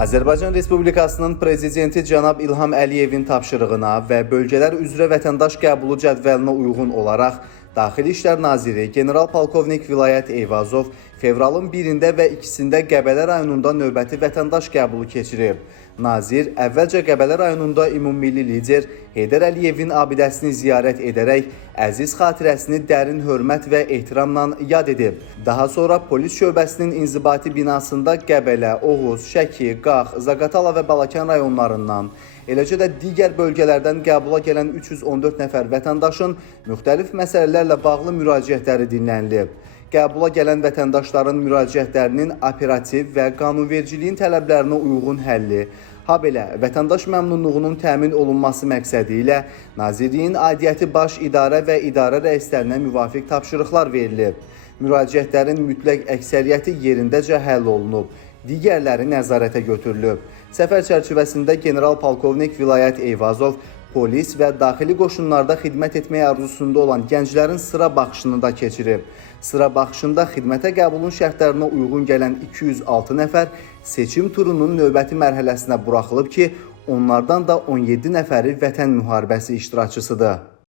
Azərbaycan Respublikasının Prezidenti cənab İlham Əliyevin tapşırığına və bölgələr üzrə vətəndaş qəbulu cədvəlinə uyğun olaraq Daxili İşlər Naziri General-Polkovnik Vilayət Eyvazov fevralın 1-də və 2-sində Qəbələ rayonunda növbəti vətəndaş qəbulu keçirib. Nazir əvvəlcə Qəbələ rayonunda ümummilli lider Heydər Əliyevin abidəsini ziyarət edərək əziz xatirəsini dərin hörmət və ehtiramla yad edib. Daha sonra polis şöbəsinin inzibati binasında Qəbələ, Oğuz, Şəki, Qax, Zaqatala və Balakən rayonlarından, eləcə də digər bölgələrdən qəbula gələn 314 nəfər vətəndaşın müxtəlif məsələlərlə bağlı müraciətləri dinlənilib. Qəbula gələn vətəndaşların müraciətlərinin operativ və qanunvericiliyin tələblərinə uyğun həlli, habelə vətəndaş məmnunluğunun təmin olunması məqsədi ilə Nazirliyin aidiyyəti baş idarə və idarə rəislərinə müvafiq tapşırıqlar verilib. Müraciətlərin mütləq əksəriyyəti yerindəcə həll olunub, digərləri nəzarətə götürülüb. Səfər çərçivəsində General-Polkovnik Vilayət Eyvazov polis və daxili qoşunlarda xidmət etməyə arzusunda olan gənclərin sıra baxışını da keçirib. Sıra baxışında xidmətə qəbulun şərtlərinə uyğun gələn 206 nəfər seçim turunun növbəti mərhələsinə buraxılıb ki, onlardan da 17 nəfəri vətən müharibəsi iştirakçısıdır.